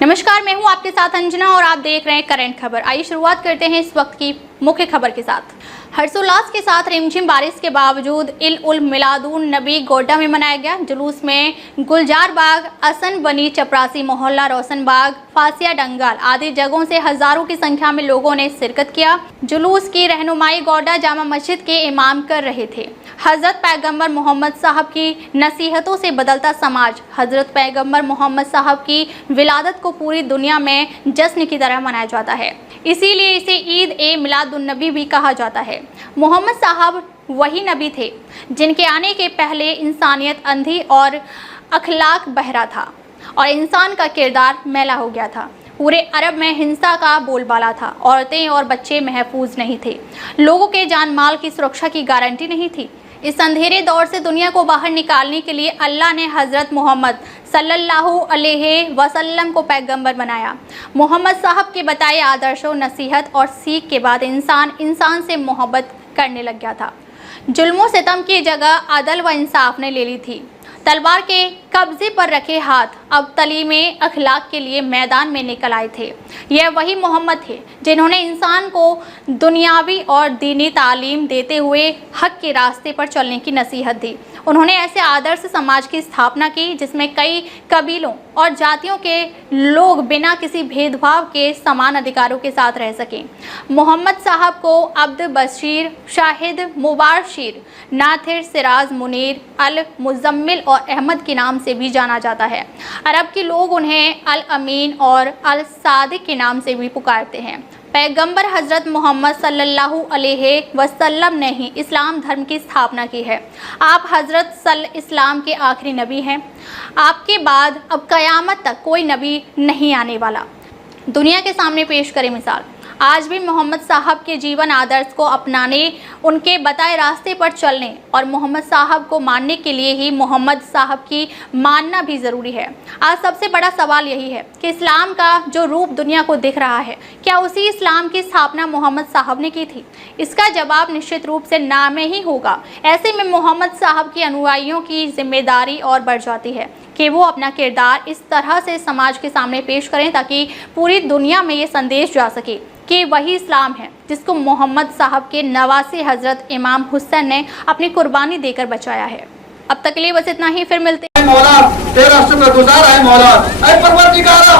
नमस्कार, मैं हूं आपके साथ अंजना और आप देख रहे हैं करंट खबर। आइए शुरुआत करते हैं इस वक्त की मुख्य खबर के साथ। हर्षोल्लास के साथ रिमझिम बारिश के बावजूद ईद उल मिलादुन नबी गोड्डा में मनाया गया। जुलूस में गुलजार बाग, असन बनी, चपरासी मोहल्ला, रोशन बाग, फासिया डंगाल आदि जगहों से हजारों की संख्या में लोगों ने शिरकत किया। जुलूस की रहनुमाई गोड्डा जामा मस्जिद के इमाम कर रहे थे। हजरत पैगंबर मोहम्मद साहब की नसीहतों से बदलता समाज। हजरत पैगंबर मोहम्मद साहब की विलादत को पूरी दुनिया में जश्न की तरह मनाया जाता है, इसीलिए इसे ईद ए मिलादुन नबी भी कहा जाता है। मोहम्मद साहब वही नबी थे जिनके आने के पहले इंसानियत अंधी और अखलाक बहरा था और इंसान का किरदार मैला हो गया था। पूरे अरब में हिंसा का बोलबाला था। औरतें और बच्चे महफूज नहीं थे। लोगों के जान माल की सुरक्षा की गारंटी नहीं थी। इस अंधेरे दौर से दुनिया को बाहर निकालने के लिए अल्लाह ने हज़रत मोहम्मद सल्लल्लाहु अलैहि वसल्लम को पैगंबर बनाया। मोहम्मद साहब के बताए आदर्शों, नसीहत और सीख के बाद इंसान से मोहब्बत करने लग गया था। जुल्म सितम की जगह अदल व इंसाफ ने ले ली थी। तलवार के कब्जे पर रखे हाथ अब तलीमे अखलाक के लिए मैदान में निकल आए थे। यह वही मोहम्मद थे जिन्होंने इंसान को दुनियावी और दीनी तालीम देते हुए हक के रास्ते पर चलने की नसीहत दी। उन्होंने ऐसे आदर्श समाज की स्थापना की जिसमें कई कबीलों और जातियों के लोग बिना किसी भेदभाव के समान अधिकारों के साथ रह सकें। मोहम्मद साहब को अब्द बशीर, शाहिद, मुबाशिर, नाथिर, सिराज, मुनीर, अल मुजम्मिल और अहमद के नाम से भी जाना जाता है। अरब के लोग उन्हें अल अमीन और अल सादिक के नाम से भी पुकारते हैं। पैगंबर हज़रत मोहम्मद सल्लल्लाहु अलैहि वसल्लम ने ही इस्लाम धर्म की स्थापना की है। आप हज़रत इस्लाम के आखिरी नबी हैं। आपके बाद अब क़यामत तक कोई नबी नहीं आने वाला। दुनिया के सामने पेश करें मिसाल। आज भी मोहम्मद साहब के जीवन आदर्श को अपनाने, उनके बताए रास्ते पर चलने और मोहम्मद साहब को मानने के लिए ही मोहम्मद साहब की मानना भी ज़रूरी है। आज सबसे बड़ा सवाल यही है कि इस्लाम का जो रूप दुनिया को दिख रहा है, क्या उसी इस्लाम की स्थापना मोहम्मद साहब ने की थी? इसका जवाब निश्चित रूप से ना में ही होगा। ऐसे में मोहम्मद साहब के अनुयायियों की जिम्मेदारी और बढ़ जाती है कि वो अपना किरदार इस तरह से समाज के सामने पेश करें ताकि पूरी दुनिया में ये संदेश जा सके कि वही इस्लाम है जिसको मोहम्मद साहब के नवासे हजरत इमाम हुसैन ने अपनी कुर्बानी देकर बचाया है। अब तक के लिए बस इतना ही, फिर मिलते हैं। मौला तेरा शुक्रगुजार है मौला, ऐ परवरदिगारा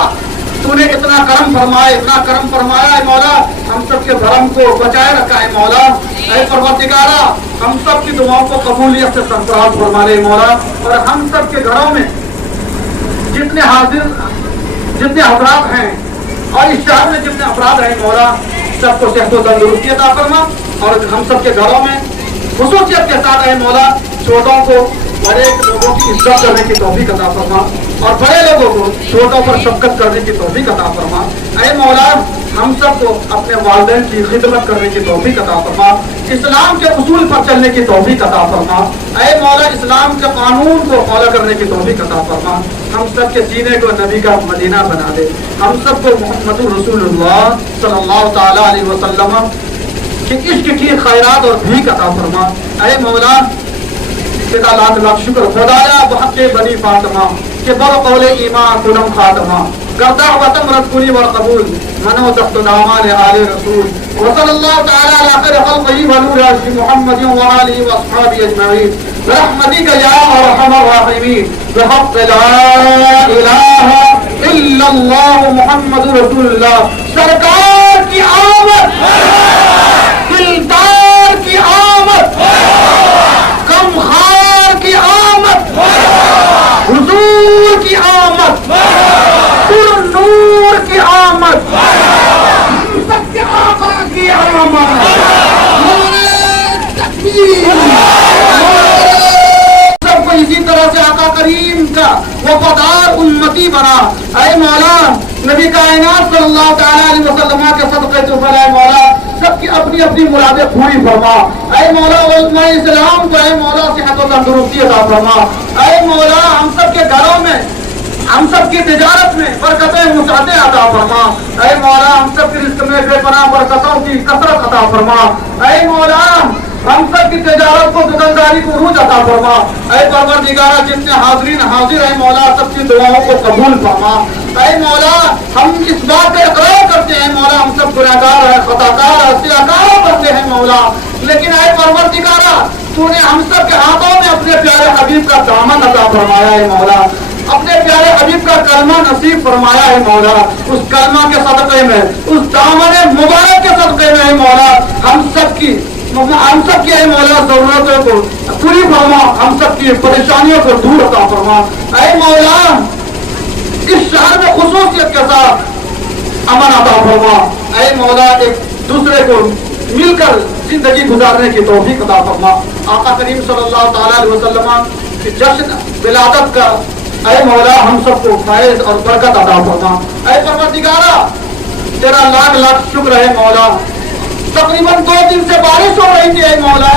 तूने इतना करम फरमाया, इतना करम फरमाया है मौला, हम सब के धर्म को बचाए रखा है मौला। ऐ परवरदिगारा हम सब की दुआओं को कबूलियत से सरफराज फरमा ले मौला, और हम सब के घरों में जितने हजरात हैं और इस शहर में जितने अफराद हैं मौला, सबको सेहत व तंदुरुस्ती अता फरमा, और हम सब के घरों में खुसूसियत के साथ है मौला छोटों को बड़े लोगों की इज्जत करने की तौफीक अता फरमा, और बड़े लोगों को छोटों पर शफकत करने की तौफीक अता फरमा। ऐ मौला हम सबको अपने वालिदैन की खिदमत करने की तौफीक अता फरमा, इस्लाम के उसूल पर चलने की तौफीक अता फरमा। ऐ मौला इस्लाम के कानून को फॉलो करने की तौफीक अता फरमा। हम सब के सीने को नबी का मदीना बना दे। हम सबको मुहम्मदुर रसूलुल्लाह सल्लल्लाहु तआला अलैहि वसल्लम कि इश्क की खैरात और भीख अता फरमा। ऐ मौला तेरा लाख लाख शुक्र खुदाया बहक़ बनी फातिमा के बर कौले ईमान कुलम खातमा करता वतम रसूली व कबूल मनो तख्त दामान आले रसूल व सल्लल्लाहु तआला अला खैर खल्क़िही व नूर अर्श मुहम्मद व आलिहि व अस्हाबिहि अजमईन रहमतिक या अरहमर राहिमीन बिहक़्क़ ला इलाहा इल्लल्लाह मुहम्मदुर रसूलुल्लाह। सरकार की आमद, दिलदार की आमद, गमखार की आमद, हुजूर की आमद, नूर की आमद, सत्य आका की आमद, सबको इसी तरह से आका करीम का वफादार उम्मती बना। ऐ मौला नबी कायनात सल्लल्लाहु तआला अलैहि वसल्लम के सदक़े तो फला मौला सबकी अपनी अपनी मुरादें पूरी फरमा। ऐ मौला उलमा इस्लाम को ऐ मौला सेहत व तंदुरुस्ती अता फरमा। ऐ मौला हम सब के घरों में, हम सब की तिजारत में बरकतें मुसादे अता फरमा। ऐ मौला हम सब की रिज़्क़ में बेपनाह बरकतों की कसरत अता फरमा। ऐ मौला हम सब की तिजारत को, दुकानदारी को रूज अता फरमा। ऐ परवरदिगारा जितने हाजिरीन हाजिर है मौला सबकी दुआओं को कबूल फरमा। ऐ मौला हम इस बात का इकरार करते हैं मौला हम सब गुनहगार हैं, खताकार हैं, सियाकार बंदे हैं मौला, लेकिन ऐ परवरदिगारा तूने हम सब के हाथों में अपने प्यारे हबीब का दामन अता फरमाया है मौला, अपने प्यारे हबीब का कलमा नसीब फरमाया है मौला, उस कलमा के सदक़े में, उस दामन मुबारक के सदक़े में है मौला, हम सब की है मौला जरूरतों को पूरी फरमा, हम सब की परेशानियों को दूर अता फरमा। ऐ मौला इस शहर में खुसूसियत के साथ अमन अता फरमा, ऐ मौला एक दूसरे को मिलकर जिंदगी गुजारने की तौफीक अता फरमा। आका करीम सल्लल्लाहु ताला अलैहि वसल्लम की जश्न विलादत का ऐ मौला हम सबको फैज़ और बरकत अता फरमा। ऐ परवरदिगारा तेरा लाख लाख शुक्र है मौला, तकरीबन 2 दिन से बारिश हो रही थी ऐ मौला,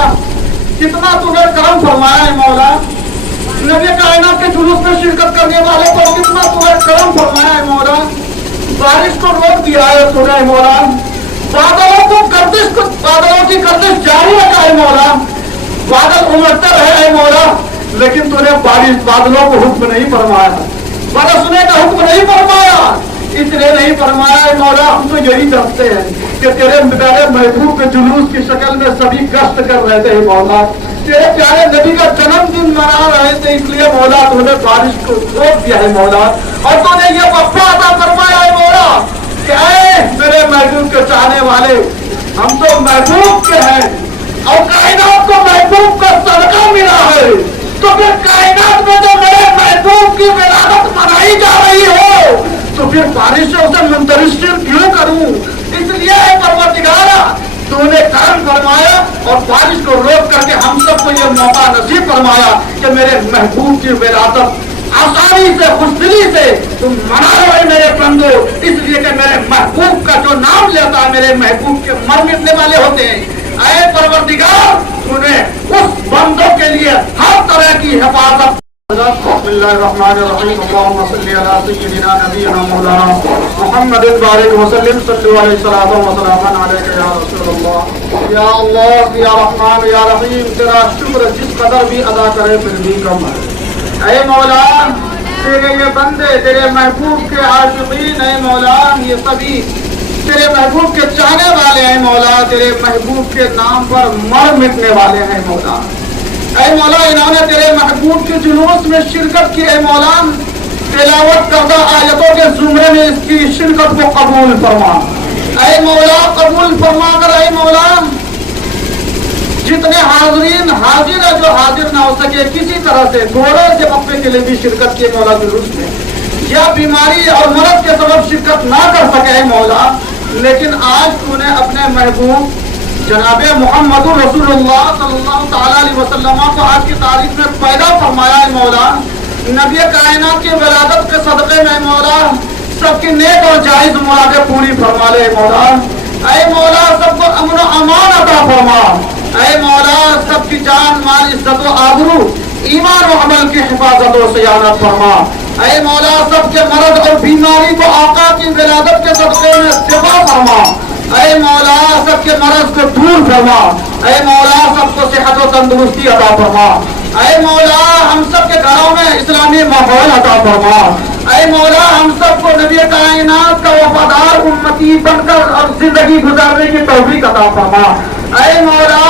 कितना तूने करम फरमाया है मौला, नबी कायनात के जुलूस में शिरकत करने वाले को कितना तूने करम फरमाया है मौला, बारिश को रोक दिया है तूने मौला, बादलों की गर्दिश जारी रखा है मौला, बादल उमड़ते रहे है मौला, लेकिन तूने बादलों को हुक्म नहीं फरमाया, बरसने का हुक्म नहीं फरमाया, इसलिए नहीं फरमाया है मौला। हम तो यही चाहते हैं कि तेरे प्यारे महबूब के जुलूस की शक्ल में सभी कष्ट कर रहे थे मौला, तेरे प्यारे नबी का जन्मदिन मना रहे थे, इसलिए मौला तूने बारिश को रोक दिया है मौला, और तूने ये वफ़ा अता फरमाया है मौला कि ऐ मेरे महबूब के चाहने वाले हम तो महबूब के हैं और कायनात को महबूब का सदका मिला है, तो फिर कायनात में जो मेरे महबूब की विलादत मनाई जा रही हो तो फिर बारिशों से मुंतशिर क्यों करूं, इसलिए परवरदिगारा तूने करम फरमाया और बारिश को रोक करके हम सबको ये मौका नसीब फरमाया कि मेरे महबूब की विलादत आसानी से खुशदिली से तुम मना रहे मेरे बंदो, इसलिए कि मेरे महबूब का जो नाम लेता है मेरे महबूब के मर मिटने वाले होते हैं। ऐ परवरदिगार तूने उस बंदों के लिए हर तरह की हिफाजत। बिस्मिल्लाहिर्रहमानिर्रहीम, अल्लाहुम्मा सल्ली अला सय्यिदिना नबियिना मौलाना मुहम्मदिन बारिक वसल्लिम सल्लल्लाहु अलैहि वसल्लम अलैका या रसूलल्लाह। या अल्लाह या रहमान या रहीम, तेरा शुक्र जिस कदर भी अदा करे फिर भी कम है। ऐ मौला तेरे ये बंदे तेरे महबूब के आशिकीन है मौला, ये सभी तेरे महबूब के चाहने वाले हैं मौला, तेरे महबूब के नाम पर मर मिटने वाले हैं मौला। ऐ मौला इन्होंने तेरे महबूब के जुलूस में शिरकत की है मौला, तिलावत करदा आयतों के जुमरे में इसकी शिरकत को कबूल फरमा। ऐ मौला कबूल फरमा कर ऐ मौला जितने हाजिर है जो हाजिर ना हो सके किसी तरह से थोड़े से वक्फे के लिए भी शिरकत किए मौला जुलूस में, या बीमारी और मरद के सबब शिरकत ना कर सके मौला, लेकिन आज तूने अपने महबूब जनाबे मोहम्मद रसूलुल्लाह सल्लल्लाहु ताला अलैहि वसल्लम को आज की तारीख में पैदा फरमाया है मौला, नबी कायनात की विलादत के सदक़े में मौला सबकी नेक और जायज मुरादें पूरी फरमा ले मौला। ऐ मौला सबको अमन और अमान अता फरमा। ऐ मौला सबकी जान माल इज्जत व आबरू ईमान और अमल की हिफाजत और सियानत फरमा। ऐ मौला सबके मर्द और बीमारी को आका की विलादत के सदक़े में शिफा फरमा। ऐ मौला सबके मर्ज को दूर फरमा। ऐ मौला सबको सेहत और तंदुरुस्ती अता फरमा। ऐ मौला हम सबके घरों में इस्लामी माहौल अता फरमा। ऐ मौला हम सबको नबी कायनात का वफादार उम्मती बनकर और जिंदगी गुजारने की तौफीक अता फरमा। ऐ मौला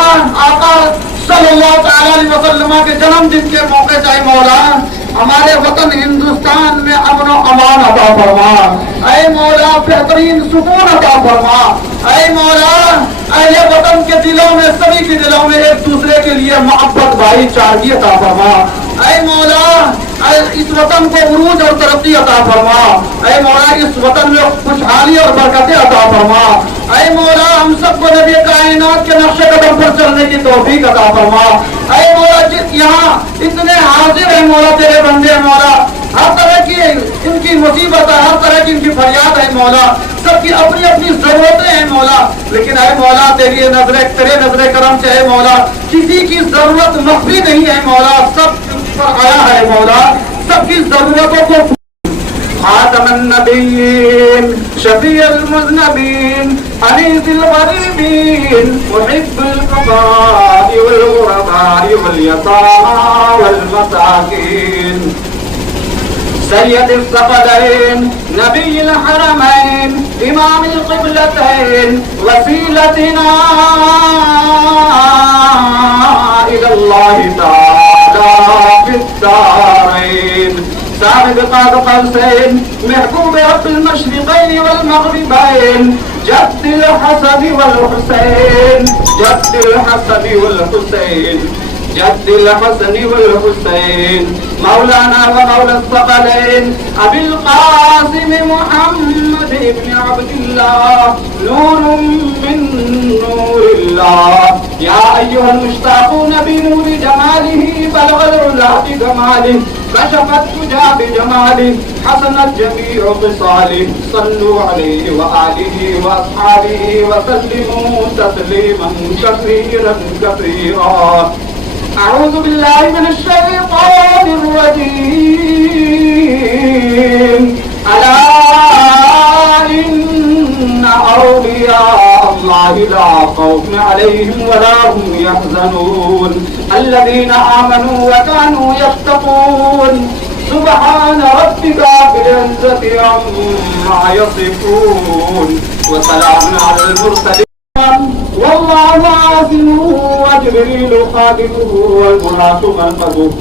आका सल्लल्लाहु अलैहि वसल्लम के जन्मदिन के मौके से मौला हमारे वतन हिंदुस्तान में अमन और अमान अता फरमा। ऐ मौला बेहतरीन सुकून अता फरमा। ऐ मौला अहले वतन के दिलों में सभी के दिलों में एक दूसरे के लिए मोहब्बत भाईचारगी अता फरमा। ऐ मौला इस वतन को उरूज और तरक्की अता फरमा। ऐ मौला इस वतन में खुशहाली और बरकतें अता फरमा। ऐ मौला हम सबको नबी कायनात के नक्शे कदम पर चलने की तौफीक अता फरमा। ऐ मौला यहाँ इतने हाजिर है मौला तेरे बंदे मौला, हर तरह की इनकी मुसीबत है, हर तरह की इनकी फरियाद है मौला, सबकी अपनी अपनी जरूरतें हैं मौला, लेकिन ऐ मौला तेरे नजरे करम से है मौला किसी की जरूरत मख्फी नहीं है मौला, सब पर आया है मौला, सबकी जरूरतों को खातमन नबीन शफीउल मुज़नबीन अनीसुल गरीबीन मुहिब्बुल क़बाइ वल ग़ुरबाइ वल यतामा वल मसाकीन سيد الثقلين نبي الحرمين إمام القبلتين وسيلتنا إلى الله تعالى في الدارين صاحب قاب قوسين محبوب رب المشرقين والمغربين جد الحسن والحسين جد الحسن والحسين جد الحسن والحسين مولانا ومولى الثقلين أبي القاسم محمد بن عبد الله نور من نور الله يا أيها المشتاقون بنور جماله بلغ العلا بجماله كشف الدجى بجماله حسنت جميع خصاله صلوا عليه وآله وأصحابه وسلموا تسليما كثيرا كثيرا. أعوذ بالله من الشيطان الرجيم. ألا إن أولياء الله لا خوف عليهم ولا هم يحزنون الذين آمنوا وكانوا يتقون سبحان ربك رب العزة عما يصفون وسلام على المرسلين والله عاصمه وجبريل خادمه والبراق منقذه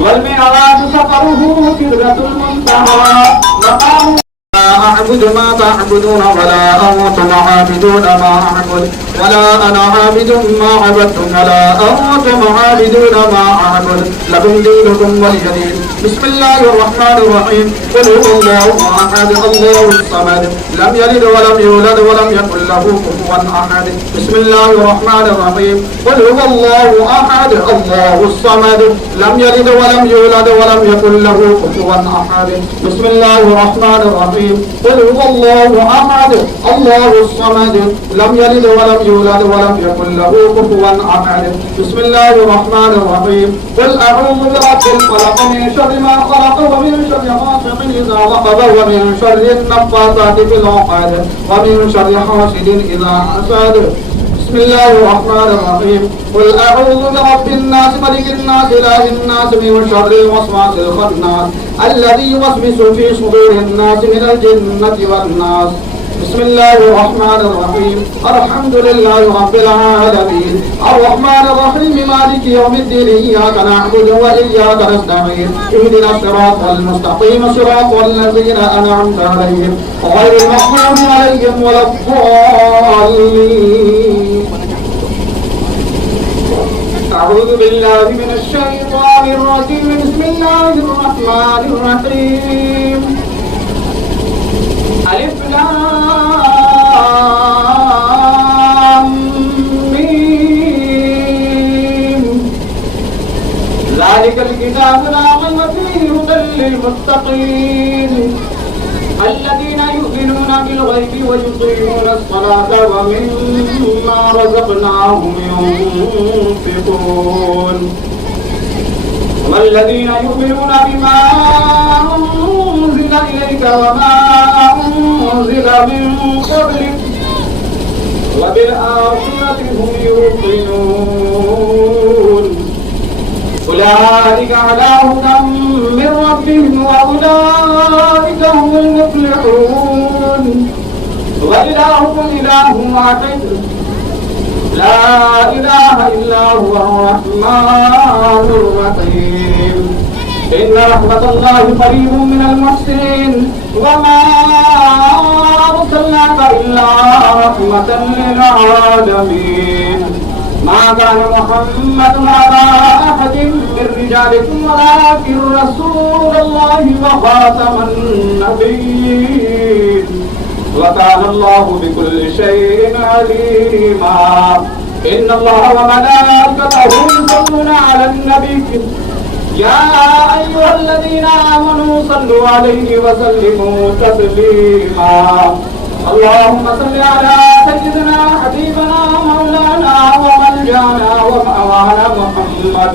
والمعراج سفره سدرة المنتهى مقام أعبد ما تعبدون ولا أنتم عابدون ما أعبد ولا أنا عابد ما عبدتم ولا أنتم عابدون ما أعبد لكم دينكم ولي دين. بسم الله الرحمن الرحيم. قل هو الله أحد الله الصمد لم يلد ولم يولد ولم يكن له كفوا أحد. بسم الله الرحمن الرحيم. قل هو الله أحد الله الصمد لم يلد ولم يولد ولم يكن له كفوا أحد. بسم الله الرحمن الرحيم. قل هو الله أحد الله الصمد لم يلد ولم يولد ولم يكن له كفوا أحد. بسم الله الرحمن الرحيم. قل أعوذ برب الفلق من شر ما خلق ومن شر غاسق إذا وقب ومن شر النفاثات في العقد ومن شر حاسد إذا حسد. بسم الله الرحمن الرحيم. قل أعوذ برب الناس ملك الناس إله الناس من شر الوسواس الخناس الذي يوسوس في صدور الناس من الجنة والناس. بسم الله الرحمن الرحيم. الحمد لله رب العالمين الرحمن الرحيم مالك يوم الدين إياك نعبد وإياك نستعين اهدنا الصراط المستقيم صراط الذين أنعمت عليهم غير المغضوب عليهم ولا الضالين. أعوذ بالله من الشيطان الرجيم. بسم الله الرحمن الرحيم. ألف لام ميم ذلك الكتاب لا ريب فيه هدى للمتقين الذين يؤمنون بالغيب ويقيمون الصلاة ومما رزقناهم ينفقون والذين يؤمنون بما أنزل إليك وما أنزل من قبلك وبالآخرة هم يوقنون أولئك على هدى من ربهم وأولئك هم المفلحون. وإلهكم إله واحد لا إله إلا هو الرحمن الرحيم. إن رحمة الله قريب من المحسنين وما أرسلناك إلا رحمة للعالمين. ما كان محمد أبا أحد من رجالكم ولكن رسول الله وخاتم النبيين وكان الله بكل شيء عليما. إن الله وملائكته يصلون على النبي يا أيها الذين آمنوا صلوا عليه وسلموا تسليما. اللهم صل على سيدنا حبيبنا مولانا وملجانا ومأوانا محمد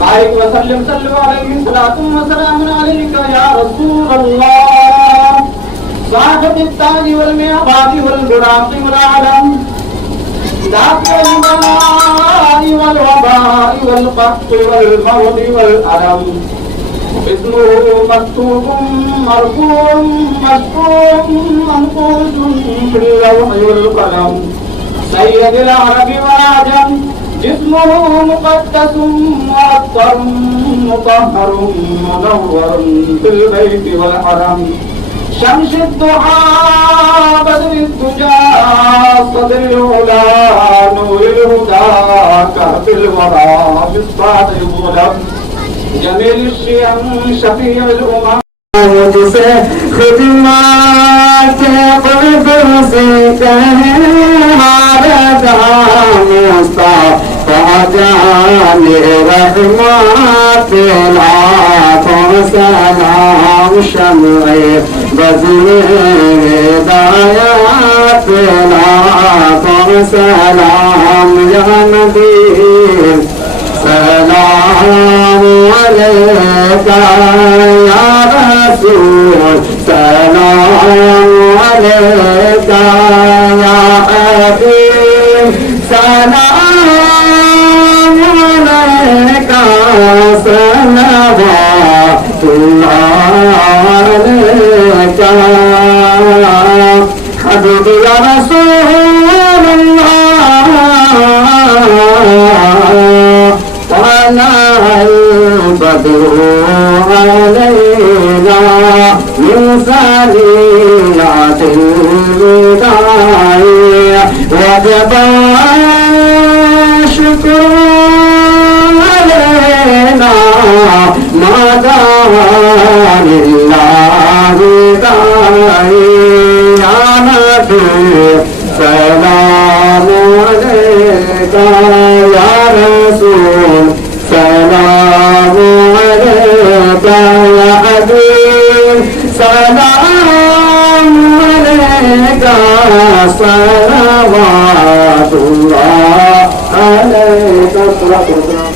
بارك وسلم صلوا عليه صلاة وسلام عليك يا رسول الله صاحب التاج والمعراج والبراق والعلم دافع البلاء والوباء والقحط والموت والألم اسمه مكتوب مرفوع مسطور منقوش في اللوح والقلم سيد العرب والعجم جسمه مقدس معطر مطهر منور في البيت والحرم شمس الضحى بدر الدجى صدر العلا نور الهدى كهف الورى مصباح الظلم جمیل الشیم شفیع الامم جسے خدمات قلب سے کہنا دام مصطفیٰ جان رحمت لاکھوں سلام شمع بزم ہدایت لاکھوں سلام یا نبی سلام علیکہ یا رسول سلام علیکہ یا حبیب سلام علیکہ صلوات اللہ علیکہ حبیب یا رسول اللہ البدر علينا من ثنيات الوداع وجب الشكر علينا ما دام لله داعي يا نبي سلام عليك يا رسول سلام عليك يا حبيب سلام عليك صلوات الله عليك الصلاة والسلام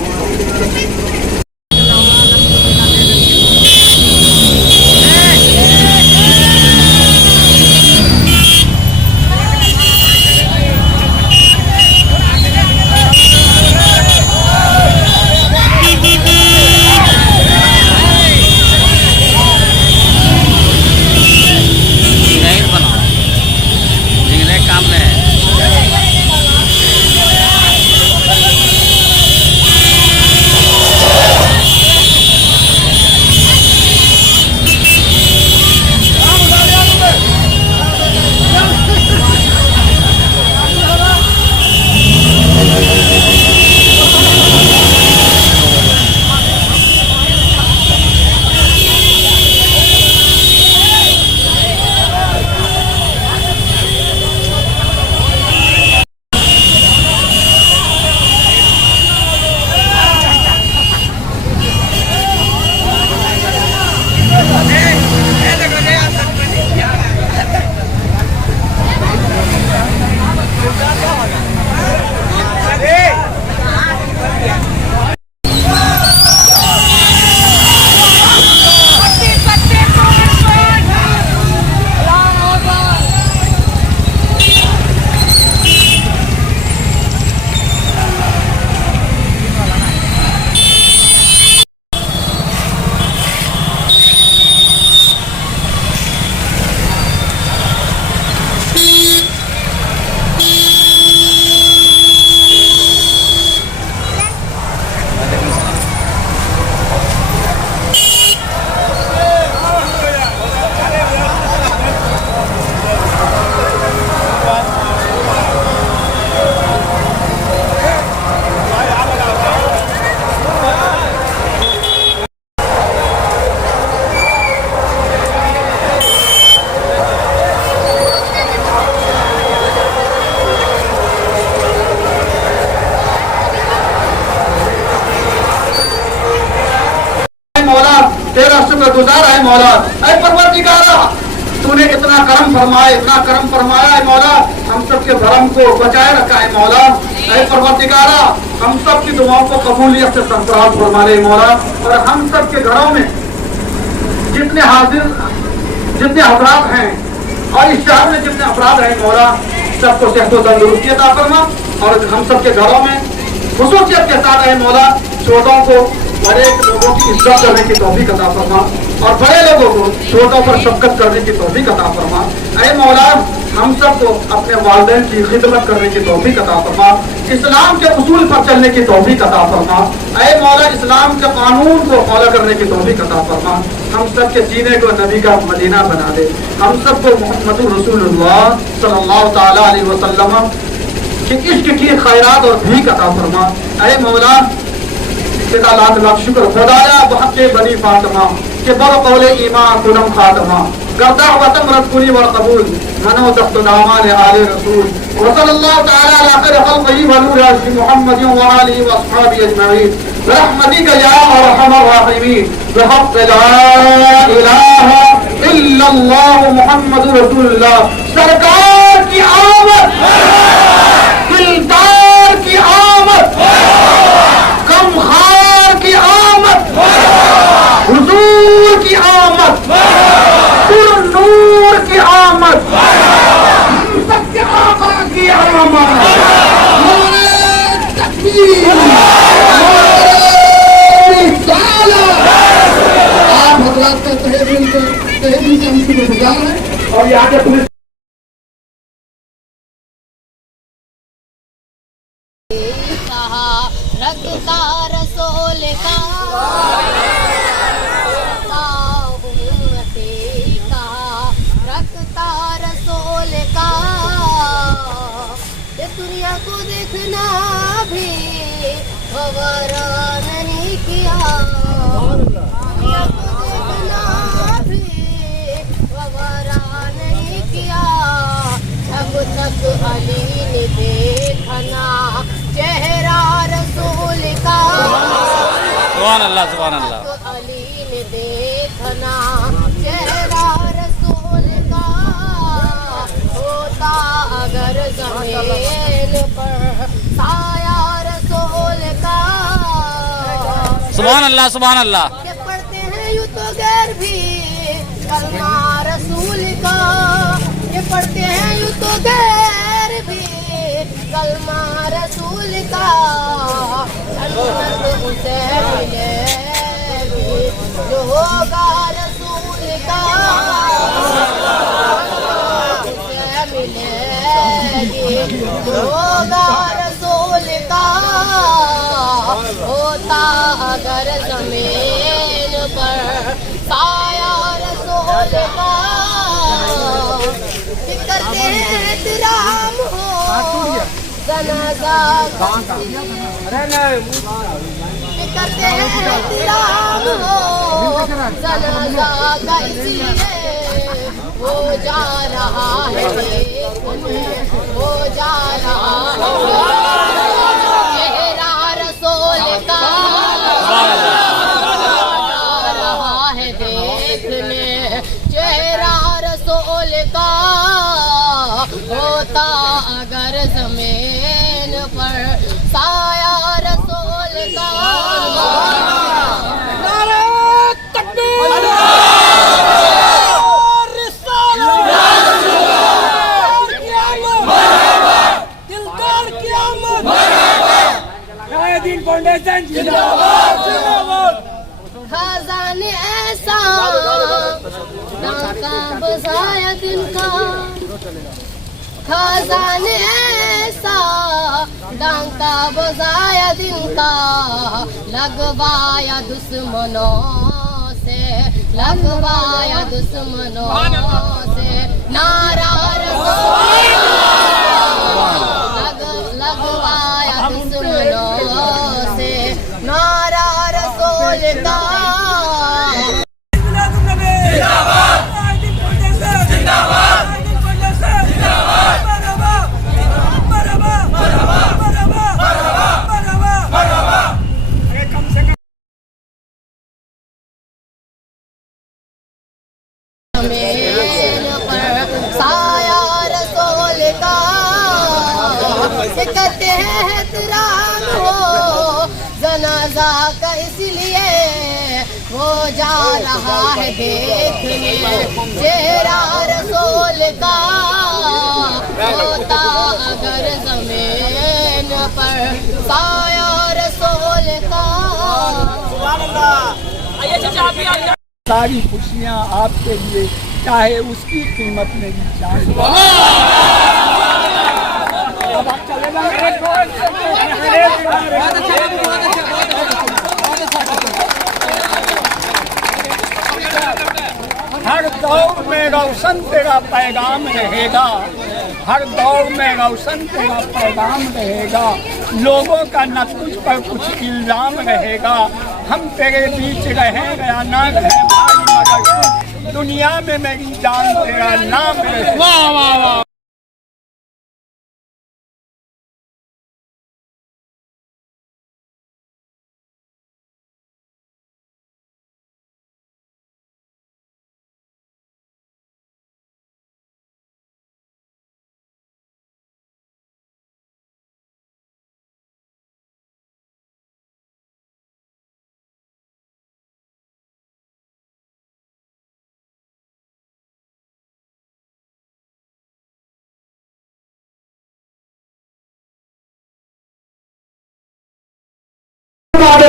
गुजार है मौला। ऐ परवरदिगारा, तूने इतना करम फरमाया है मौला, हम सब के धर्म को बचाए रखा है मौला। ऐ परवरदिगारा, हम सब की दुआओं को कबूलियत से सरफराज फरमा ले मौला। और हम सब के घरों में जितने हजरात हैं और इस शहर में जितने अफराद हैं मौला, सबको सेहत व तंदुरुस्ती अता फरमा। और हम सब के घरों में खुसूसियत के साथ है मौला छोटों को बड़े लोगों की इज्जत करने की तौफीक अता फरमा और बड़े लोगों को छोटों पर शफकत करने की तौफीक अता फरमा। ऐ मौला हम सबको अपने वालिदैन की खिदमत करने की तौफीक अता फरमा, इस्लाम के उसूल पर चलने की तौफीक अता फरमा। ऐ मौला इस्लाम के कानून को फॉलो करने की तौफीक अता फरमा। हम सब के सीने को नबी का मदीना बना दे। हम सबको मोहम्मदुर रसूलुल्लाह सल्लल्लाहु ताला अलैहि वसल्लम कि इश्क की खैरात और भीख अता फरमा। ऐ मौला तेरा लाख लाख शुक्र खुदाया बहक़ बनी फातिमा के बक़ौल ईमान कुलम खातिमा करता वतन रसूली व कबूल मनो तख्त दामान आले रसूल व सल्लल्लाहु तआला अला खैर खल्क़िही व नूर अर्शी मुहम्मद व आलिहि व अस्हाबिहि अजमईन برحمتك يا ارحم الراحمين بحق لا الہ الا اللہ محمد رسول اللہ سرکار کی آمد دلدار کی آمد غمخوار کی آمد حضور کی آمد پر نور کی آمد سب کے آقا کی آمد تکبیر آپ حضرات کا تہہ دل سے ہم شکر گزار ہیں اور یہاں کے پولیس رکھتا رسول کا رکھتا رسول کا یہ دنیا کو دیکھنا بھی گوارا نہیں کیا دنیا کو دیکھنا بھی گوارا نہیں کیا جب تک علی نے دیکھنا چہرہ رسول کا سبحان اللہ سبحان اللہ علی نے دیکھنا چہرہ رسول کا ہوتا اگر زمین پر سایہ رسول کا سبحان اللہ سبحان اللہ کہ پڑھتے ہیں یوں تو غیر بھی کلمہ رسول کا کہ پڑھتے ہیں یوں تو غیر بھی کلمہ رسول کا جنت اسے ملے گی جو ہوگا رسول کا اسے ملے گی جو ہوگا رسول کا ہوتا اگر زمین پر سایہ رسول کا کہ کرتے ہیں احترام ہو جنازہ کرتے ہیں احترام ہو جنازہ کا اس لیے وہ جا رہا ہے وہ جا رہا ہے چہرہ رسول کا جا رہا ہے دیکھنے چہرہ رسول کا ہوتا اگر زمین پر سایہ رسول کا نعرہ تکبیر دلدار کی آمد خزانے ایسا ڈانکا بجایا دل کا خزانے ایسا ڈانکا بجایا دل کا لگوایا دشمنوں سے لگوایا دشمنوں سے نعرہ رسول لگوایا دشمنوں سے نعرہ رسول کا سایہ رسول کا کہتے ہیں احترام ہو جنازہ کا اس لیے وہ جا رہا ہے دیکھنے چہرہ رسول کا ہوتا اگر زمین پر سایہ رسول کا सारी खुशियाँ आपके लिए, चाहे उसकी कीमत मेरी जान। अब आप चले जाएंगे। हर दौर में रोशन तेरा पैगाम रहेगा, हर दौर में रोशन तेरा पैगाम रहेगा। लोगों का न तुझ पर कुछ इल्जाम रहेगा। हम तेरे बीच रहें या ना रहें भाई, मगर दुनिया में मेरी जान तेरा नाम रहे। वाह वाह वाह।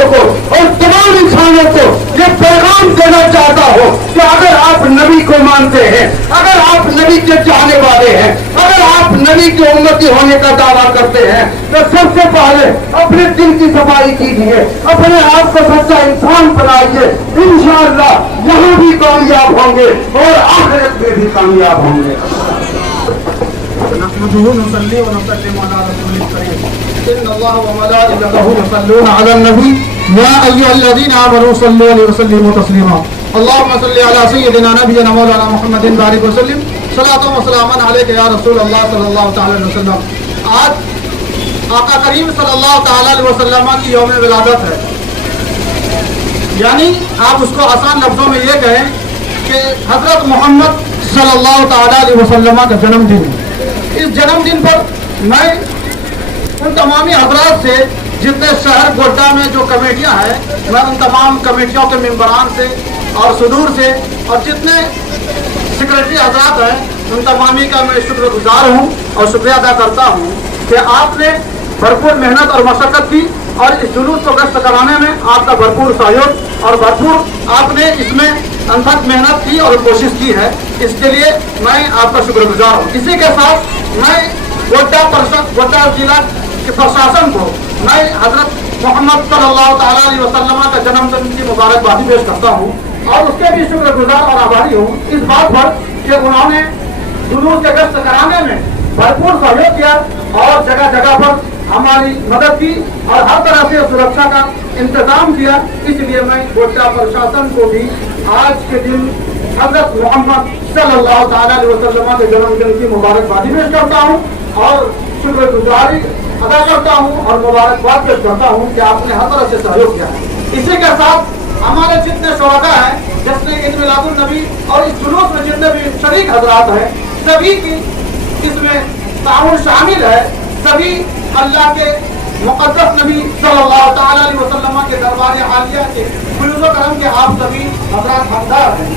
को और तमाम इंसानों को ये पैगाम देना चाहता हूँ कि अगर आप नबी को मानते हैं, अगर आप नबी के चाहने वाले हैं, अगर आप नबी के उम्मती होने का दावा करते हैं, तो सबसे पहले अपने दिल की सफाई कीजिए, अपने आप को सच्चा इंसान बनाइए। इंशाअल्लाह यहाँ भी कामयाब होंगे और आखिरत में भी कामयाब होंगे। इन्नल्लाह व मलाइकतहु युसल्लूना अलन नबी या अय्युहल्लज़ीना आमनू सल्लू अलैहि वसल्लिमू तस्लीमा। अल्लाहुम्मा सल्लि अला सय्यिदिना नबिय्यिना मौलाना मुहम्मदिन बारिक वसल्लिम सलातो व सलामन अलैका या रसूल अल्लाह सल्लल्लाहु तआला अलैहि वसल्लम। आज आका करीम सल्लल्लाहु तआला अलैहि वसल्लम की यौम विलादत है, यानी आप उसको आसान लफ्जों में ये कहें कि हजरत मोहम्मद सल्लल्लाहु तआला अलैहि वसल्लम का जन्मदिन है। इस जन्मदिन पर मैं उन तमामी हजरात से, जितने शहर गोड्डा में जो कमेटियां हैं, मैं उन तमाम कमेटियों के मेंबरान से और सुदूर से और जितने सेक्रेटरी हजरात हैं, उन तमामी का मैं शुक्रगुजार हूं और शुक्रिया अदा करता हूं कि आपने भरपूर मेहनत और मशक्कत की और इस जुलूस को व्यस्त कराने में आपका भरपूर सहयोग और भरपूर आपने इसमें अनथक मेहनत की और कोशिश की है। इसके लिए मैं आपका शुक्रगुजार हूँ। इसी के साथ मैं गोड्डा जिला के प्रशासन को मैं हजरत मोहम्मद सल्लल्लाहु तआला अलैहि वसल्लम का जन्मदिन की मुबारकबादी पेश करता हूँ और उसके भी शुक्रगुजार और आभारी हूँ इस बात पर कि उन्होंने जुलूस के व्यस्त कराने में भरपूर सहयोग किया और जगह जगह पर हमारी मदद की और हर तरह से सुरक्षा का इंतजाम किया। इसलिए मैं गोड्डा प्रशासन को भी आज के दिन हजरत मोहम्मद सल्लल्लाहु तआला अलैहि वसल्लम के जन्मदिन की मुबारकबादी पेश करता हूँ और शुक्रगुजारी अदा करता हूँ और मुबारकबाद पेश करता हूँ कि आपने हर तरह से सहयोग किया है। इसी के साथ हमारे जितने शुरका हैं, जिसने ईद मिलादुन नबी और इस जुलूस में जितने भी शरीक हजरात हैं, सभी की इसमें ताउन शामिल है। सभी अल्लाह के मुक़द्दस नबी सल्लल्लाहु तआला अलैहि वसल्लम के दरबार आलिया के फुज़ करम के आप सभी हजरात हकदार हैं।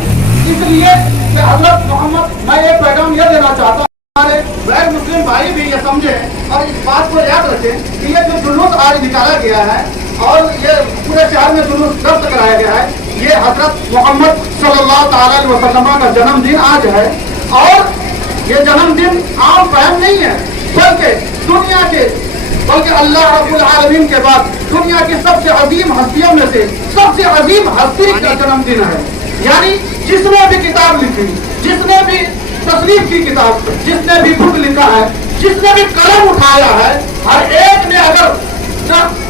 इसलिए कि हजरत मोहम्मद, मैं एक पैगाम यह देना चाहता हूँ हमारे गैर मुस्लिम भाई भी ये समझें और इस बात को याद रखें कि ये जो जुलूस आज निकाला गया है और ये पूरे शहर में जुलूस दर्ज कराया गया है, ये हजरत मोहम्मद सल्लल्लाहु तआला अलैहि वसल्लम का जन्मदिन आज है। और ये जन्मदिन आम पहल नहीं है, बल्कि अल्लाह रब्बुल आलमीन के बाद दुनिया की सबसे अजीम हस्तियों में से सबसे अजीम हस्ती का जन्मदिन है। यानी जिसने भी किताब लिखी, जिसने भी तस्लीफ की किताब, जिसने भी बुक लिखा है, जिसने भी कलम उठाया है, हर एक ने अगर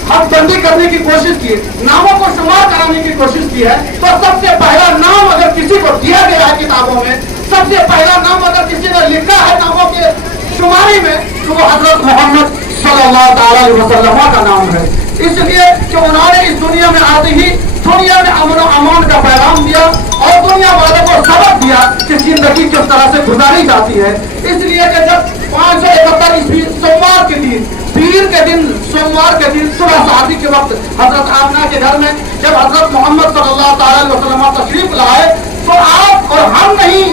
हदबंदी करने की कोशिश की, नामों को शुमार कराने की कोशिश की है, तो सबसे पहला नाम अगर किसी को दिया गया है किताबों में, सबसे पहला नाम अगर किसी ने लिखा है नामों के शुमारी में, तो वो हजरत मोहम्मद सल्लल्लाहु तआला अलैहि वसल्लम का नाम है। इसलिए कि उन्होंने इस दुनिया में आते ही दुनिया में अमन और अमान का पैगाम दिया और दुनिया वालों को सबक दिया कि जिंदगी किस तरह से गुजारी जाती है। इसलिए कि जब 571 ईस्वी सोमवार के दिन, पीर के दिन, सोमवार के दिन सुबह शादी के वक्त हजरत आमना के घर में जब हजरत मोहम्मद सल्लल्लाहु तआला अलैहि वसल्लम तशरीफ लाए, तो आप और हम नहीं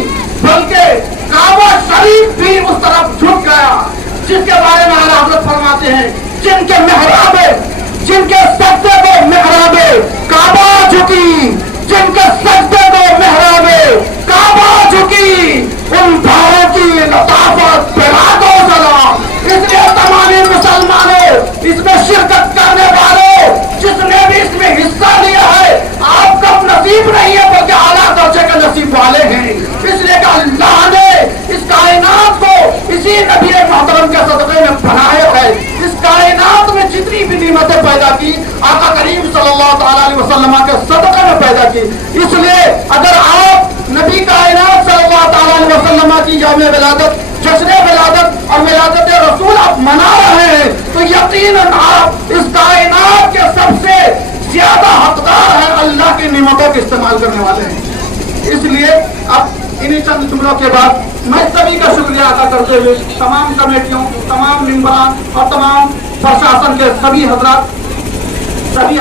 बल्कि काबा शरीफ भी उस तरफ झुक गया, जिसके बारे में आला हज़रत फरमाते हैं, जिनके मेहराबे, जिनके सत्ते पे मेहराबे काबा झुकी, जिनके के सजदे को महराबे काबा झुकी उन भावों की लताफत फैला दो सलाम। इसलिए तमाम मुसलमानों, इसमें शिरकत करने वालों, जिसने भी इसमें हिस्सा लिया है, आप कब नसीब नहीं है बल्कि आला दर्जे के नसीब वाले हैं। इसलिए कि अल्लाह ने इस कायनात को इसी नबी मोहतरम के सदक़े में बनाया है। इस कायनात में जितनी भी नियमतें पैदा की आका करीम सल्लल्लाहु अलैहि वसल्लम के सदक़े में पैदा की। इसलिए अगर आप नबी कायनात सल्लल्लाहु अलैहि वसल्लम की यौम विलादत, जश्न विलादत और विलादत रसूल आप मना रहे हैं, तो यकीनन आप इस कायनात के सबसे ज्यादा हकदार हैं, अल्लाह की नियमतों का इस्तेमाल करने वाले हैं। इसलिए अब इन्हीं चंद जुमलों के बाद मैं सभी का शुक्रिया अदा करते हुए तमाम कमेटियों, तमाम मेंबरान और तमाम प्रशासन के सभी हजरात, सभी